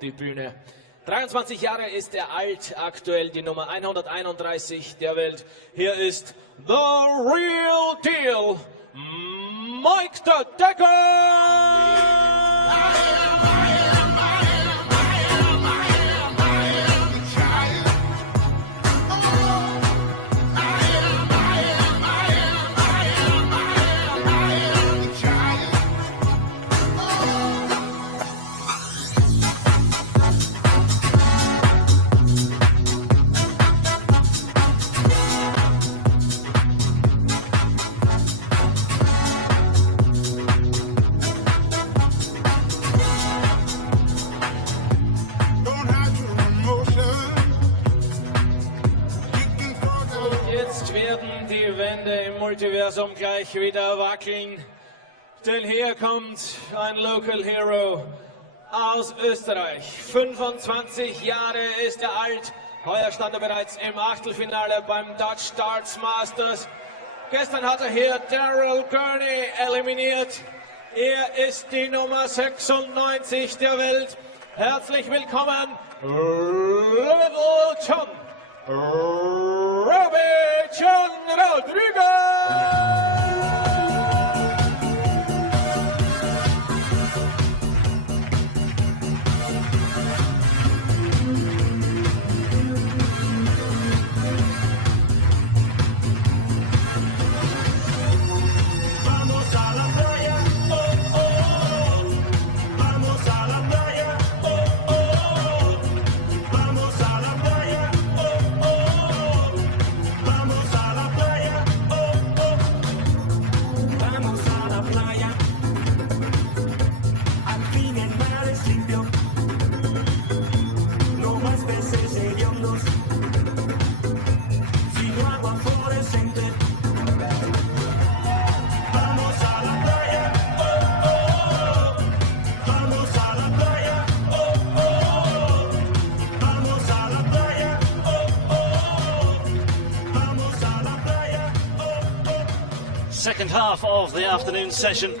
Die Bühne. 23 Jahre ist er alt, aktuell die Nummer 131 der Welt. Hier ist The Real Deal, Mike the Decker! Jetzt werden die Wände im Multiversum gleich wieder wackeln, denn hier kommt ein Local Hero aus Österreich. 25 Jahre ist er alt, heuer stand er bereits im Achtelfinale beim Dutch Darts Masters. Gestern hat er hier Daryl Gurney eliminiert. Er ist die Nummer 96 der Welt. Herzlich willkommen, Little John Robbie John Rodriguez! Second half of the afternoon session,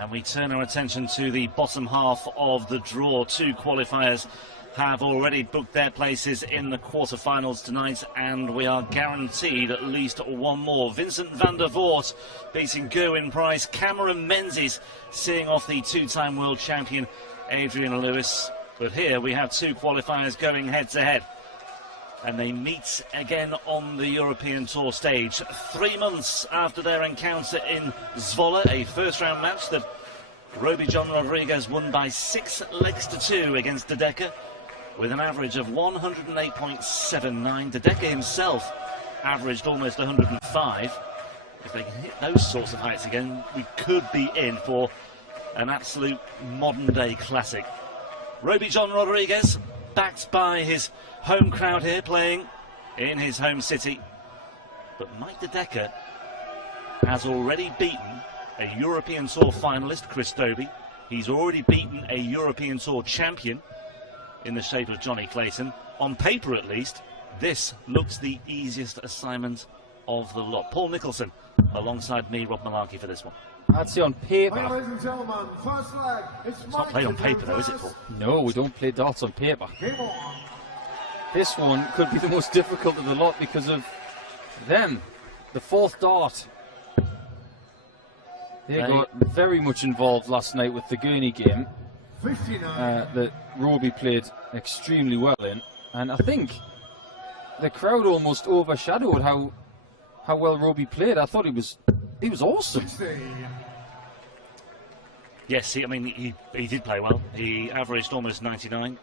and we turn our attention to the bottom half of the draw. Two qualifiers have already booked their places in the quarterfinals tonight, and we are guaranteed at least one more. Vincent van der Voort beating Gerwyn Price, Cameron Menzies seeing off the two-time world champion Adrian Lewis. But here we have two qualifiers going head-to-head. And they meet again on the European Tour stage 3 months after their encounter in Zwolle, a first-round match that Roby John Rodriguez won by 6 legs to 2 against De Decker with an average of 108.79. De Decker himself averaged almost 105. If they can hit those sorts of heights again, we could be in for an absolute modern-day classic. Roby John Rodriguez, backed by his home crowd here, playing in his home city. But Mike De Decker has already beaten a European Tour finalist, Chris Dobey. He's already beaten a European Tour champion in the shape of Johnny Clayton. On paper, at least, this looks the easiest assignment of the lot. Paul Nicholson, alongside me, Rob Malarkey, for this one. I'd say on paper. Ladies and gentlemen, first leg. It's not played on paper, though, is it, Paul? No, we don't play darts on paper. Game on. This one could be the most difficult of the lot because of them. The fourth dart. They got very much involved last night with the Gurney game 59. that Roby played extremely well in. And I think the crowd almost overshadowed how well Roby played. I thought he was awesome. 60. Yes, he did play well. He averaged almost 99.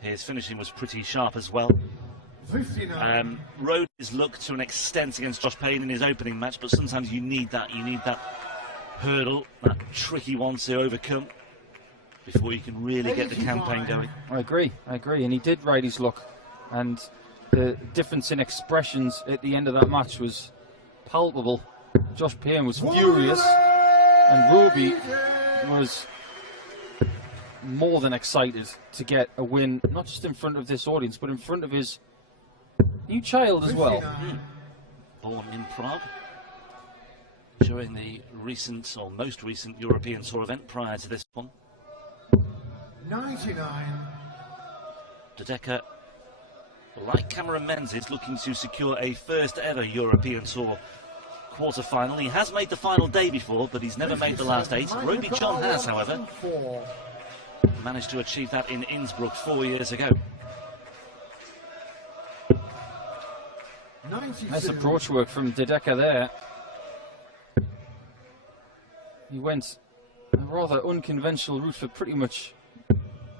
His finishing was pretty sharp as well. 59. Rode his luck to an extent against Josh Payne in his opening match, but sometimes you need that hurdle, that tricky one to overcome before you can really get the campaign going. I agree, and he did ride his luck, and the difference in expressions at the end of that match was palpable. Josh Payne was furious, and Roby was more than excited to get a win, not just in front of this audience, but in front of his new child as well. Born in Prague during the recent, or most recent, European Tour event prior to this one. 99. De Decker, like Cameron Menzies, looking to secure a first ever European Tour quarter-final. He has made the final day before, but he's never made the last 8. Roby John has, however, managed to achieve that in Innsbruck 4 years ago. Nice approach work from De Decker there. He went a rather unconventional route for pretty much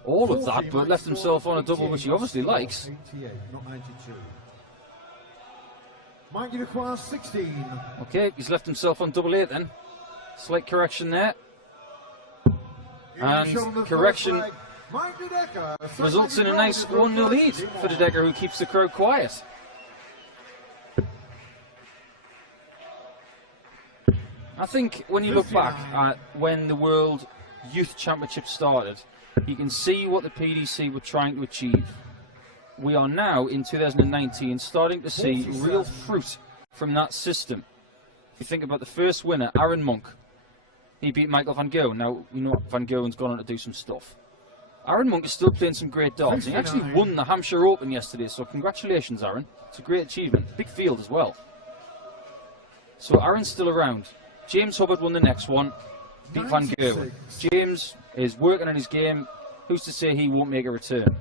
all of that, but left himself on a double, which he obviously likes. 88, not 92. Mikey requires 16. Okay, he's left himself on double 8 then. Slight correction there. And correction results in a nice 1-0 lead for De Decker, who keeps the crowd quiet. I think when you look back at when the World Youth Championship started, you can see what the PDC were trying to achieve. We are now, in 2019, starting to see real fruit from that system. If you think about the first winner, Aaron Monk, he beat Michael van Gerwen. Now, we know Van Gerwen's gone on to do some stuff. Aaron Monk is still playing some great darts. He actually won the Hampshire Open yesterday, so congratulations, Aaron. It's a great achievement. Big field as well. So Aaron's still around. James Hubbard won the next one, beat Van Gerwen. James is working on his game. Who's to say he won't make a return?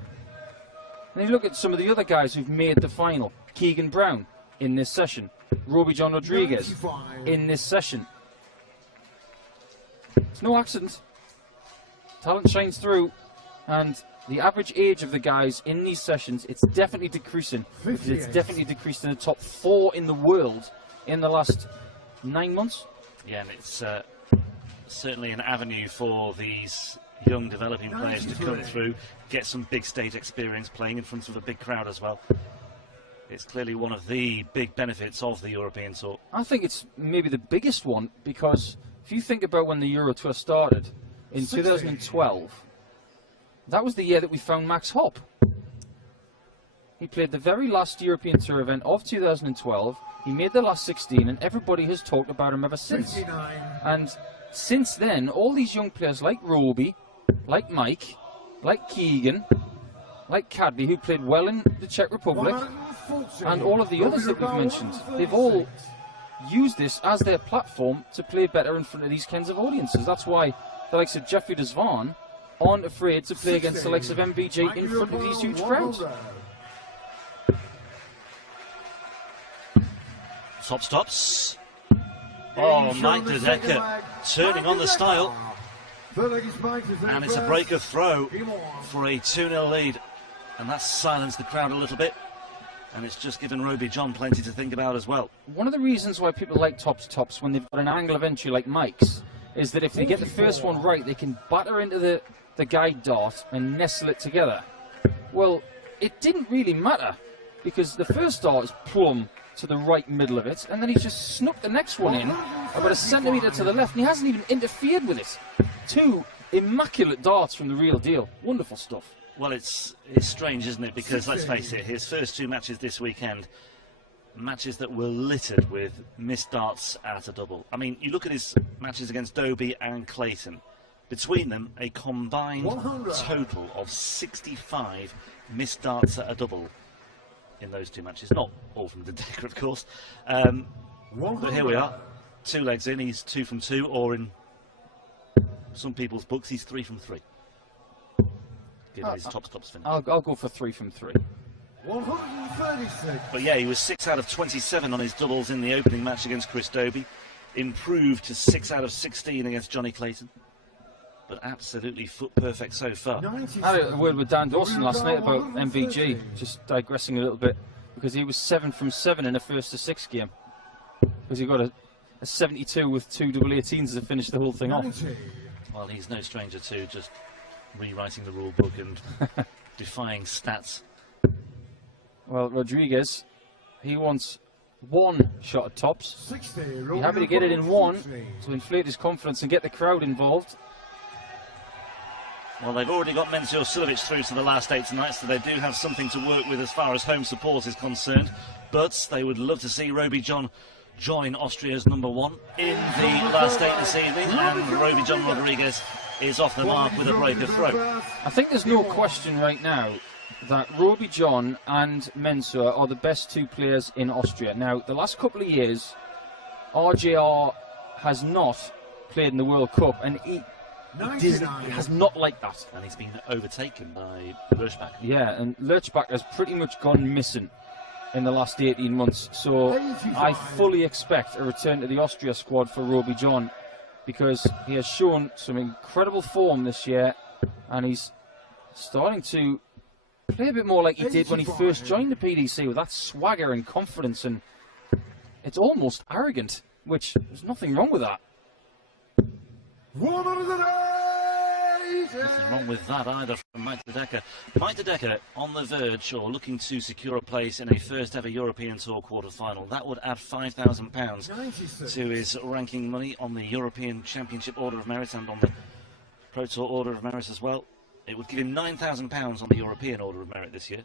And you look at some of the other guys who've made the final. Keegan Brown in this session. Roby John Rodriguez in this session. It's no accident. Talent shines through, and the average age of the guys in these sessions, it's definitely decreasing. It's definitely decreased in the top 4 in the world in the last 9 months. Yeah, and it's certainly an avenue for these young developing players to come through, get some big stage experience playing in front of a big crowd as well. It's clearly one of the big benefits of the European Tour. I think it's maybe the biggest one, because if you think about when the Euro Tour started in 2012, that was the year that we found Max Hopp. He played the very last European Tour event of 2012. He made the last 16, and everybody has talked about him ever since. 59. And since then, all these young players like Roby, like Mike, like Keegan, like Cadby, who played well in the Czech Republic, and all of the others that we've mentioned, they've all used this as their platform to play better in front of these kinds of audiences. That's why the likes of Jeffrey Desvan aren't afraid to play against the likes of MBJ in front of these huge crowds. Top stops. Oh, Mike De Decker turning on the style. And it's a break of throw for a 2-0 lead. And that's silenced the crowd a little bit. And it's just given Roby John plenty to think about as well. One of the reasons why people like tops when they've got an angle of entry like Mike's is that if they get the first one right, they can batter into the guide dart and nestle it together. Well, it didn't really matter, because the first dart is plumb to the right middle of it, and then he just snuck the next one in about a centimetre to the left, and he hasn't even interfered with it. 2 immaculate darts from the real deal. Wonderful stuff. Well, it's strange, isn't it? Because let's face it, his first 2 matches this weekend, matches that were littered with missed darts at a double. I mean, you look at his matches against Dobie and Clayton. Between them, a combined total of 65 missed darts at a double in those 2 matches. Not all from De Decker, of course. But here we are. 2 legs in, he's 2 from 2, or in some people's books, he's 3 from 3. Given his top stops finish. I'll go for 3 from 3. 136. But yeah, he was 6 out of 27 on his doubles in the opening match against Chris Dobie. Improved to 6 out of 16 against Johnny Clayton. But absolutely foot perfect so far. I had a word with Dan Dawson last night about MVG, just digressing a little bit, because he was 7 from 7 in a 1st-to-6 game. Because he got a 72 with 2 double 18s to finish the whole thing off. Well, he's no stranger to just rewriting the rule book and defying stats. Well, Rodriguez, he wants 1 shot at tops. He's happy to get it in 1 to inflate his confidence and get the crowd involved. Well, they've already got Mensur Silovic through to the last 8 tonight, so they do have something to work with as far as home support is concerned. But they would love to see Roby John join Austria's #1 in the last 8 this evening, and Roby John Rodriguez is off the mark with a break of throw. I think there's no question right now that Roby John and Mensur are the best two players in Austria. Now, the last couple of years, RJR has not played in the World Cup, and he has not liked that. And he's been overtaken by Lerchbach. Yeah, and Lerchbach has pretty much gone missing in the last 18 months. So I fully expect a return to the Austria squad for Roby John, because he has shown some incredible form this year, and he's starting to play a bit more like he did when he first joined the PDC, with that swagger and confidence, and it's almost arrogant, which there's nothing wrong with that. Nothing wrong with that either from Mike de Decker. Mike de Decker on the verge, or looking to secure a place in a first ever European Tour quarter-final. That would add £5,000 to his ranking money on the European Championship Order of Merit and on the Pro Tour Order of Merit as well. It would give him £9,000 on the European Order of Merit this year.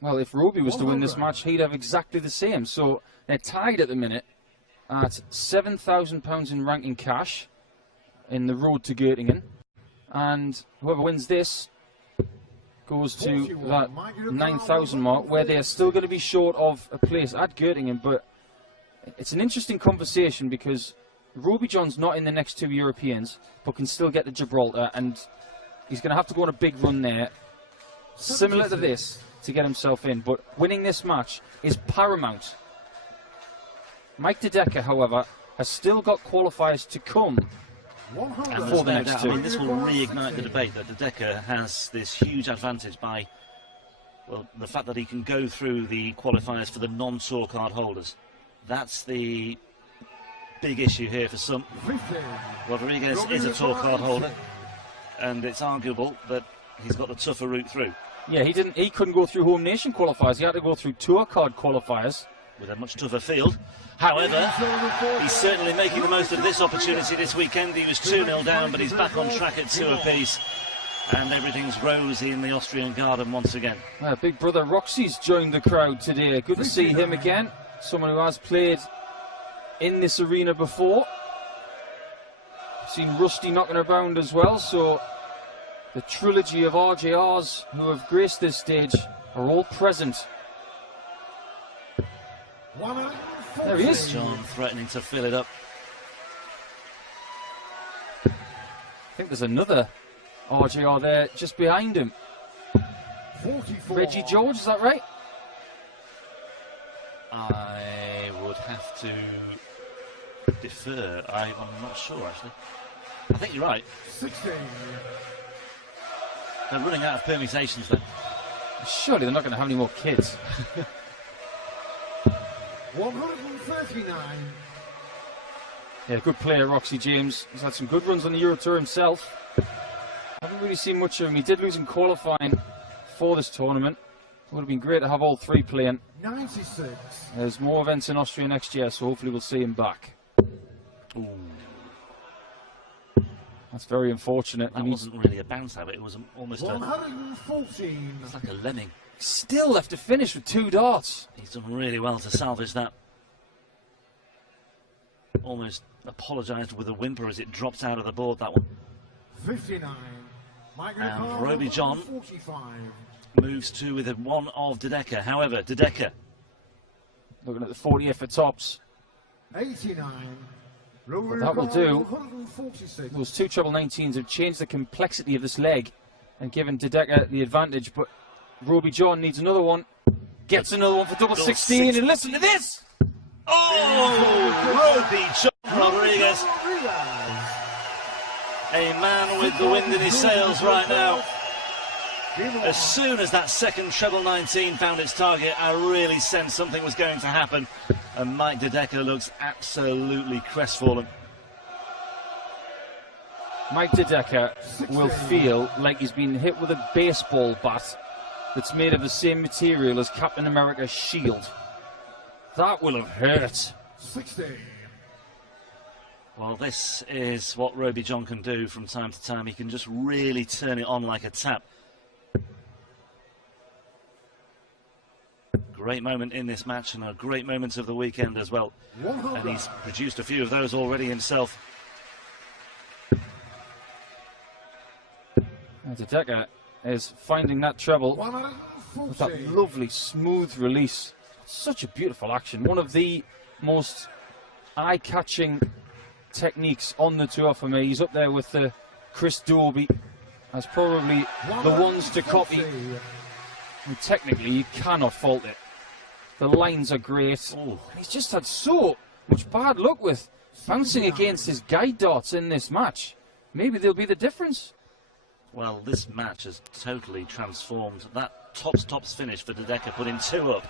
Well, if Roby was to win this match, he'd have exactly the same. So they're tied at the minute at £7,000 in ranking cash in the road to Göttingen. And whoever wins this goes to that 9,000 mark, where they're still going to be short of a place at Göttingen. But it's an interesting conversation, because Roby John's not in the next two Europeans, but can still get to Gibraltar, and he's going to have to go on a big run there, similar to this, to get himself in. But winning this match is paramount. Mike de Decker, however, has still got qualifiers to come. And there's no doubt, I mean, this will reignite the debate that de Decker has this huge advantage by, well, the fact that he can go through the qualifiers for the non-tour card holders. That's the big issue here for some. Rodriguez is a tour card holder, and it's arguable that he's got the tougher route through. Yeah, he couldn't go through home nation qualifiers. He had to go through tour card qualifiers with a much tougher field. However, he's certainly making the most of this opportunity this weekend. He was 2-0 down, but he's back on track at 2 apiece, and everything's rosy in the Austrian garden once again. Big brother Roxy's joined the crowd today. Good to see him again. Someone who has played in this arena before. Seen Rusty knocking around as well, so the trilogy of RJRs who have graced this stage are all present. There he is. John threatening to fill it up. I think there's another RJR there just behind him. 44. Reggie George, is that right? I would have to defer. I'm not sure, actually. I think you're right. 16. They're running out of permutations then. Surely they're not going to have any more kids. 139. Yeah, good player, Roxy James. He's had some good runs on the Euro Tour himself. Haven't really seen much of him. He did lose in qualifying for this tournament. Would have been great to have all three playing. 96. There's more events in Austria next year, so hopefully we'll see him back. Ooh. That's very unfortunate. That wasn't really a bounce out, it was almost 114. it's like a lemming. Still left to finish with 2 darts. He's done really well to salvage that. Almost apologised with a whimper as it drops out of the board, that one. 59. And Roby John 45. moves to with one of de Decker. However, de Decker Looking at the 40th for tops. 89. What that will do, 146. those 2 treble 19s have changed the complexity of this leg and given de Decker the advantage, but Roby John needs another one. Gets another one for double 16, and listen to this! Oh, Roby John Rodriguez. A man with the wind in his sails right now. As soon as that second treble 19 found its target, I really sensed something was going to happen. And Mike de Decker looks absolutely crestfallen. Mike de Decker will feel like he's been hit with a baseball bat that's made of the same material as Captain America's shield. That will have hurt. 60. Well, this is what Roby John can do from time to time. He can just really turn it on like a tap. Great moment in this match, and a great moment of the weekend as well. And he's produced a few of those already himself. De Decker is finding that treble 140. with that lovely smooth release. Such a beautiful action. One of the most eye-catching techniques on the tour for me. He's up there with Chris Doby as probably the ones to copy. And technically, you cannot fault it. The lines are great. Oh. He's just had so much bad luck with bouncing against his guide darts in this match. Maybe they'll be the difference. Well, this match has totally transformed. That tops finish for De Decker, putting 2 up.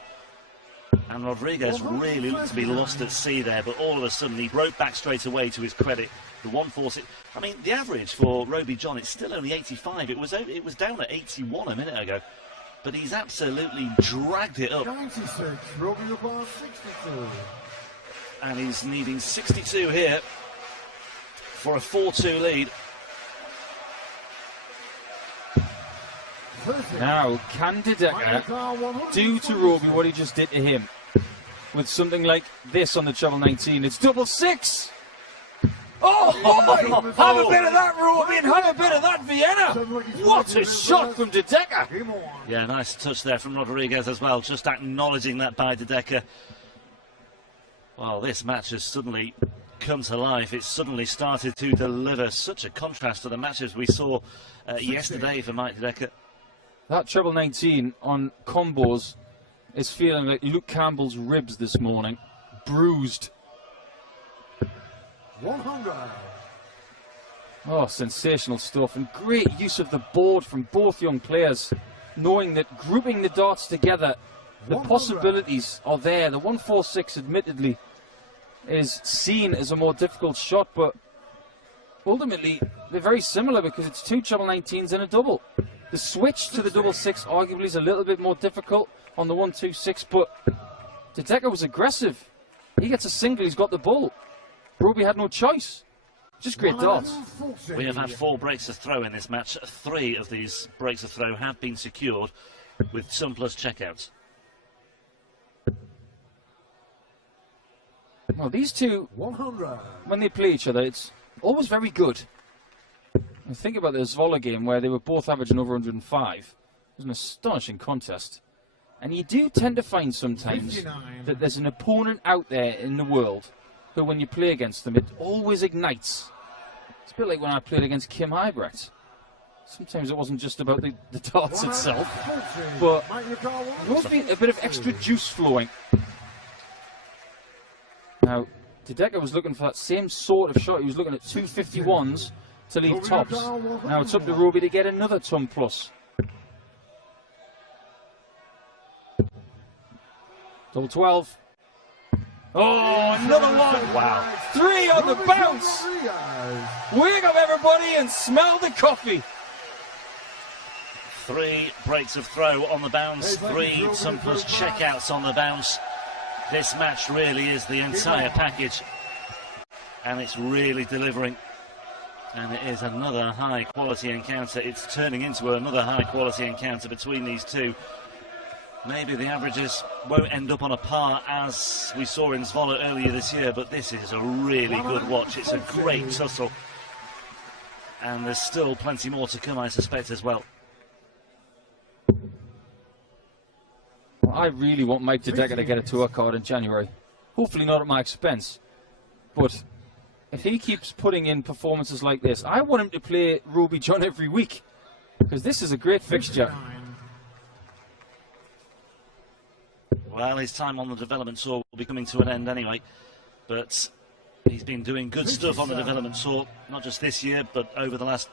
And Rodriguez really looked to be lost at sea there, but all of a sudden he broke back straight away, to his credit. The 146. I mean, the average for Roby John, it's still only 85. It was down at 81 a minute ago. But he's absolutely dragged it up. 96, Roby Upon 62. And he's needing 62 here for a 4-2 lead. Now, can De Decker do to Roby what he just did to him with something like this on the treble 19? It's double 6. Oh, have a bit of that, Roby, and have a bit of that, Vienna. What a shot from De Decker. Yeah, nice touch there from Rodriguez as well, just acknowledging that by De Decker. Well, this match has suddenly come to life. It's suddenly started to deliver. Such a contrast to the matches we saw yesterday for Mike De Decker. That treble 19 on combos is feeling like Luke Campbell's ribs this morning. Bruised. 100. Oh, sensational stuff. And great use of the board from both young players. Knowing that grouping the darts together, the possibilities are there. The 146 admittedly is seen as a more difficult shot, but ultimately they're very similar because it's 2 treble 19s and a double. The switch to the double 6 arguably is a little bit more difficult on the 126, but De Decker was aggressive. He gets a single, he's got the ball. Roby had no choice. Just great darts. We have had 4 breaks of throw in this match. 3 of these breaks of throw have been secured with some plus checkouts. Well, these two, 100. when they play each other, it's always very good. And think about the Zwolle game where they were both averaging over 105. It was an astonishing contest. And you do tend to find sometimes 59. that there's an opponent out there in the world who, when you play against them, it always ignites. It's a bit like when I played against Kim Hybrecht. Sometimes it wasn't just about the darts itself, but there's always been a bit of extra juice flowing. Now, De Decker was looking for that same sort of shot. He was looking at 251s to leave tops. Now it's up to Roby to get another ton plus. Double 12. Oh, another one. Wow. 3 on the bounce. Wake up, everybody, and smell the coffee. 3 breaks of throw on the bounce, 3 some plus checkouts on the bounce. This match really is the entire package, and it's really delivering. And it is another high-quality encounter. It's turning into another high-quality encounter between these two. Maybe the averages won't end up on a par as we saw in Zwolle earlier this year, but this is a really good watch. It's a great tussle. And there's still plenty more to come, I suspect, as well. I really want Mike De Decker to get a tour card in January. Hopefully not at my expense. But if he keeps putting in performances like this, I want him to play Roby John every week, because this is a great fixture. Well, his time on the development tour will be coming to an end anyway, but he's been doing good stuff on the development tour, not just this year, but over the last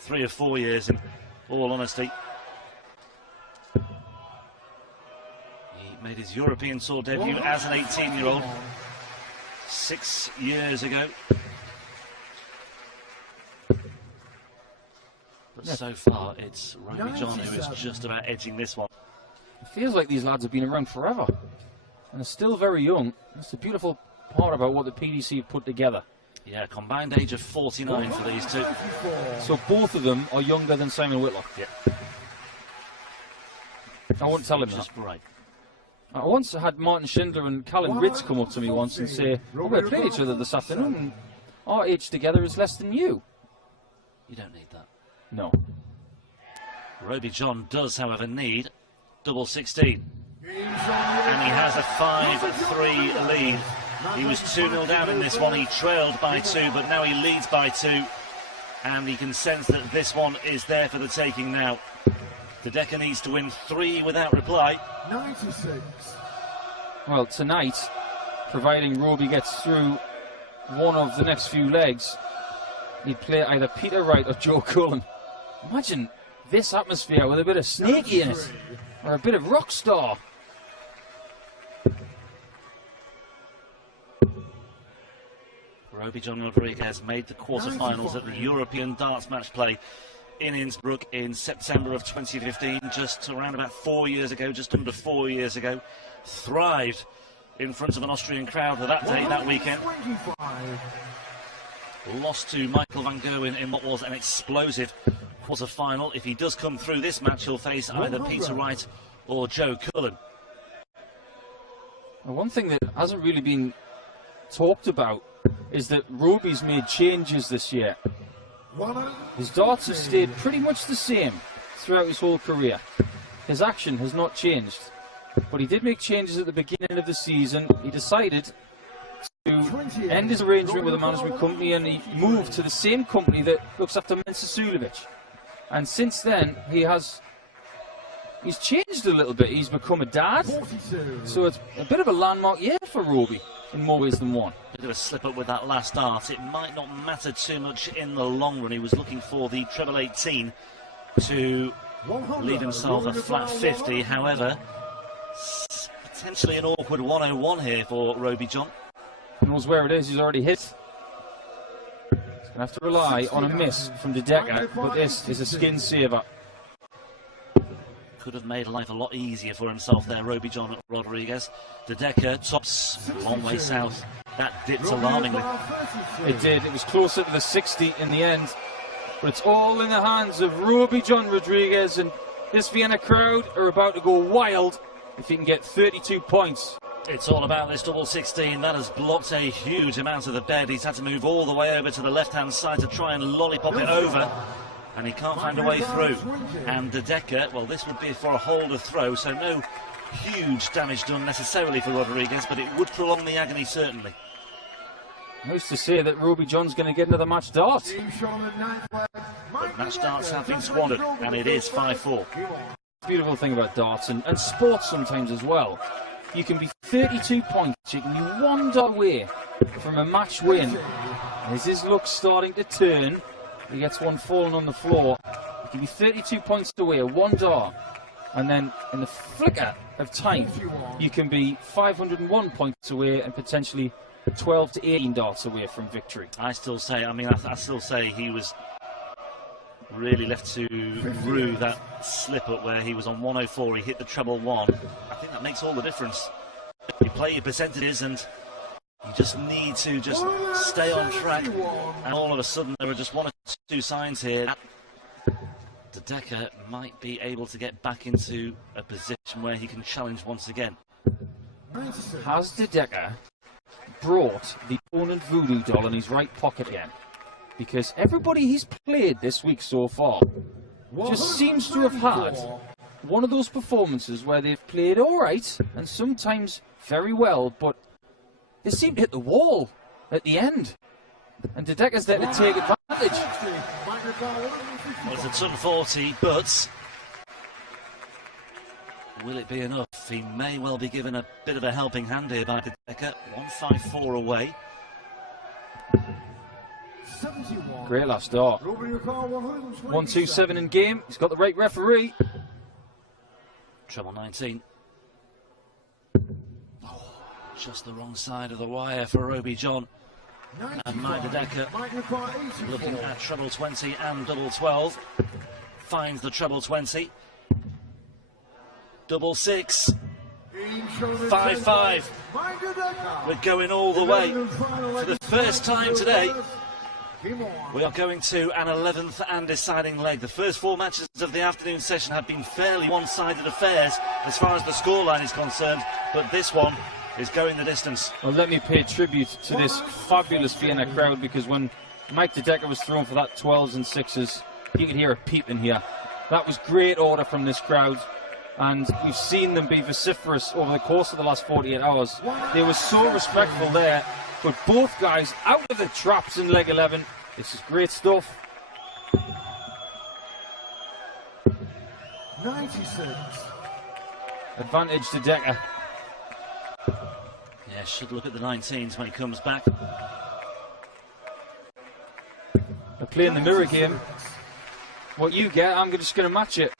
3 or 4 years, in all honesty. He made his European tour debut as an 18-year-old 6 years ago. But so far, it's Roby John who is just about edging this one. It feels like these lads have been around forever, and they're still very young. That's the beautiful part about what the PDC have put together. Yeah, combined age of 49 for these two. So both of them are younger than Simon Whitlock. Yeah. I won't tell him that. Just right. I once had Martin Schindler and Callan Ritz come up to me once and say, "Oh, we're playing each other this afternoon, and our age together is less than you." You don't need that. No. Roby John does, however, need double 16. And he has a 5-3 lead. He was 2-0 down in this one. He trailed by 2, but now he leads by 2. And he can sense that this one is there for the taking now. De Decker needs to win 3 without reply. 96. Well, tonight, providing Roby gets through one of the next few legs, he'd play either Peter Wright or Joe Cullen. Imagine this atmosphere with a bit of Snakey in it, or a bit of Rockstar. Roby John Rodriguez made the quarterfinals at the European Darts Match Play in Innsbruck in September of 2015, just around about 4 years ago, just under 4 years ago. Thrived in front of an Austrian crowd that day, that weekend. Lost to Michael van Gerwen in what was an explosive quarter-final. If he does come through this match, he'll face either Peter Wright or Joe Cullen. Well, one thing that hasn't really been talked about is that Roby's made changes this year. His darts have stayed pretty much the same throughout his whole career. His action has not changed. But he did make changes at the beginning of the season. He decided to end his arrangement with a management company, and he moved to the same company that looks after Mensa Sulevic. And since then, he's changed a little bit. He's become a dad. So it's a bit of a landmark year for Roby in more ways than one. Bit of a slip up with that last dart. It might not matter too much in the long run. He was looking for the treble 18 to leave himself a flat 50. However, potentially an awkward 101 here for Roby John. He knows where it is. He's already hit. He's going to have to rely on a miss from De Decker, but this is a skin saver. Could have made life a lot easier for himself there, Roby John Rodriguez. De Decker tops long way south. That dipped alarmingly. It did. It was closer to the 60 in the end. But it's all in the hands of Roby John Rodriguez, and this Vienna crowd are about to go wild if he can get 32 points. It's all about this double 16. That has blocked a huge amount of the bed. He's had to move all the way over to the left-hand side to try and lollipop it over. And he can't find a way through. And De Decker, well, this would be for a holder throw, so no huge damage done necessarily for Rodriguez, but it would prolong the agony, certainly. Who's to say that Roby John's going to get another match dart? But match darts have been squandered, and it is 5-4. Beautiful thing about darts and sports sometimes as well. You can be 32 points, you can be one dart away from a match win. And as his luck's starting to turn, he gets one falling on the floor. You can be 32 points away, one dart. And then in the flicker of time, you can be 501 points away and potentially 12 to 18 darts away from victory. I still say he was really left to rue that slip-up where he was on 104, he hit the treble 1. I think that makes all the difference. You play your percentages and you just need to just stay on track, and all of a sudden there are just one or two signs here. De Decker might be able to get back into a position where he can challenge once again. Has De Decker brought the opponent voodoo doll in his right pocket again? Because everybody he's played this week so far just seems to have had one of those performances where they've played all right and sometimes very well, but they seem to hit the wall at the end. And De Decker's there to take advantage. Well, it's a ton 40, but will it be enough? He may well be given a bit of a helping hand here by De Decker. 154 away. Great last dart. 127 in game. He's got the right referee. Treble 19. Oh, just the wrong side of the wire for Roby John. And De Decker looking at treble 20 and double 12. Finds the treble 20. Double 6. 5-5. We're going all the way. For the first time today, we are going to an 11th and deciding leg. The first 4 matches of the afternoon session have been fairly one-sided affairs as far as the scoreline is concerned, but this one is going the distance. Well, let me pay tribute to this fabulous Vienna crowd, because when Mike De Decker was thrown for that 12s and 6s, you could hear a peep in here. That was great order from this crowd, and we've seen them be vociferous over the course of the last 48 hours. They were so respectful there, but both guys out of the traps in leg 11. This is great stuff. 96. Advantage to Decker. Yeah, should look at the 19s when he comes back. They're playing the mirror game. What you get, I'm just going to match it.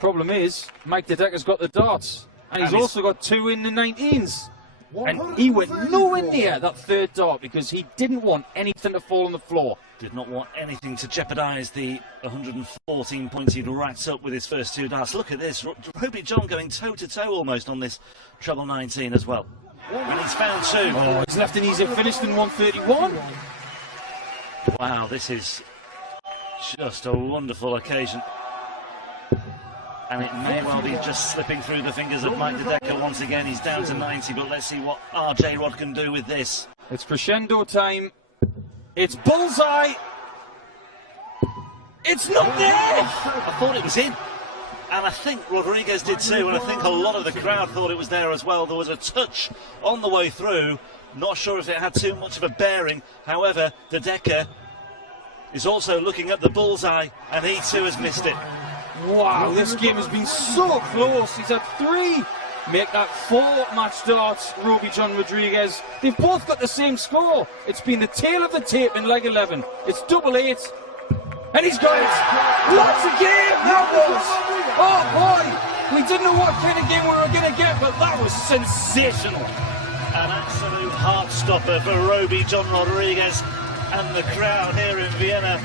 Problem is, Mike De Decker's got the darts, and he's also got 2 in the 19s. And he went nowhere near that third dart because he didn't want anything to fall on the floor. Did not want anything to jeopardise the 114 points he'd racked up with his first 2 darts. Look at this, Roby John going toe-to-toe almost on this treble 19 as well. And he's found 2. Oh, he's left an easy finished in 131. Wow, this is just a wonderful occasion. And it may well be just slipping through the fingers of Mike De Decker once again. He's down to 90, but let's see what RJ Rod can do with this. It's crescendo time. It's bullseye. It's not there. I thought it was in. And I think Rodriguez did too, and I think a lot of the crowd thought it was there as well. There was a touch on the way through. Not sure if it had too much of a bearing. However, De Decker is also looking at the bullseye, and he too has missed it. Wow, this game has been so close. He's had 3 make that 4 match darts, Roby John Rodriguez. They've both got the same score. It's been the tail of the tape in leg 11. It's 8-8. And he's got it. What a game that was. Oh boy, we didn't know what kind of game we were going to get, but that was sensational. An absolute heart stopper for Roby John Rodriguez and the crowd here in Vienna.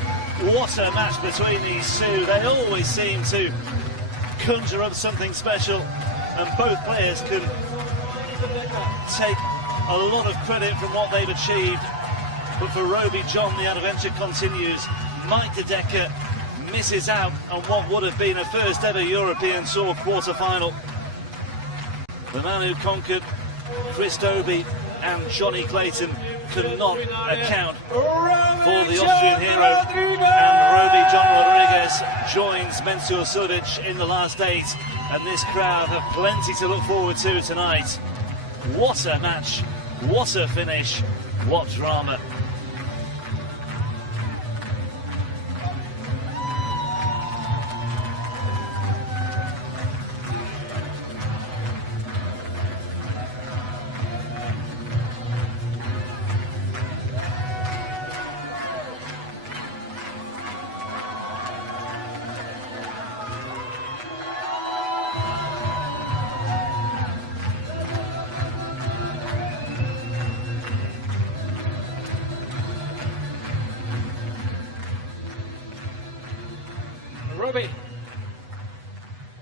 What a match between these two. They always seem to conjure up something special, and both players can take a lot of credit from what they've achieved. But for Roby John, the adventure continues. Mike De Decker misses out on what would have been a first ever European Tour quarter-final. The man who conquered Chris Dobie and Johnny Clayton cannot account for the Austrian hero, and Roby John Rodriguez joins Mensur Suljovic in the last 8, and this crowd have plenty to look forward to tonight. What a match, what a finish, what drama. Roby,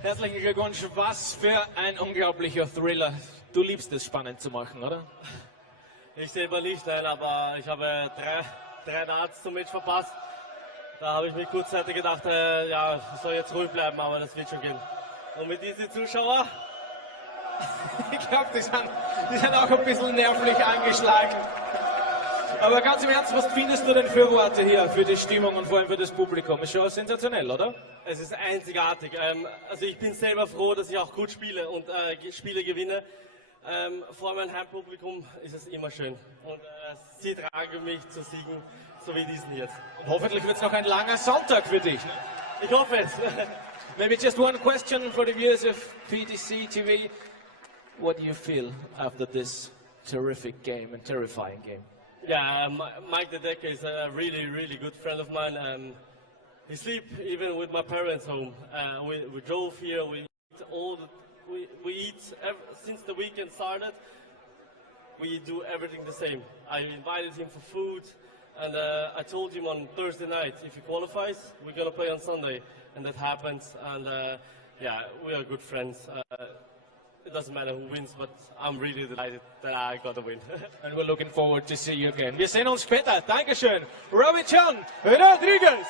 herzlichen Glückwunsch. Was für ein unglaublicher Thriller. Du liebst es, spannend zu machen, oder? Ich selber nicht, nein, aber ich habe drei Darts zum Match verpasst. Da habe ich mir kurzzeitig gedacht, ja, ich soll jetzt ruhig bleiben, aber das wird schon gehen. Und mit diesen Zuschauern? Ich glaube, die sind auch ein bisschen nervlich angeschlagen. Aber ganz im Ernst, was findest du denn für Worte hier, für die Stimmung und vor allem für das Publikum? Ist schon sensationell, oder? Es ist einzigartig. Also ich bin selber froh, dass ich auch gut spiele und Spiele gewinne. Vor meinem Heimpublikum ist es immer schön. Und sie tragen mich zu Siegen, so wie diesen jetzt. Und hoffentlich wird es noch ein langer Sonntag für dich. Ne? Ich hoffe es. Maybe just one question for the viewers of PTC TV. What do you feel after this terrific game and terrifying game? Yeah, Mike De Decker is a really, really good friend of mine. He sleep even with my parents home. We drove here. We eat since the weekend started. We do everything the same. I invited him for food, and I told him on Thursday night, if he qualifies, we're gonna play on Sunday, and that happens. And yeah, we are good friends. It doesn't matter who wins, but I'm really delighted that I got a win. And we're looking forward to see you again. Wir sehen uns später. Dankeschön. Roby John Rodriguez.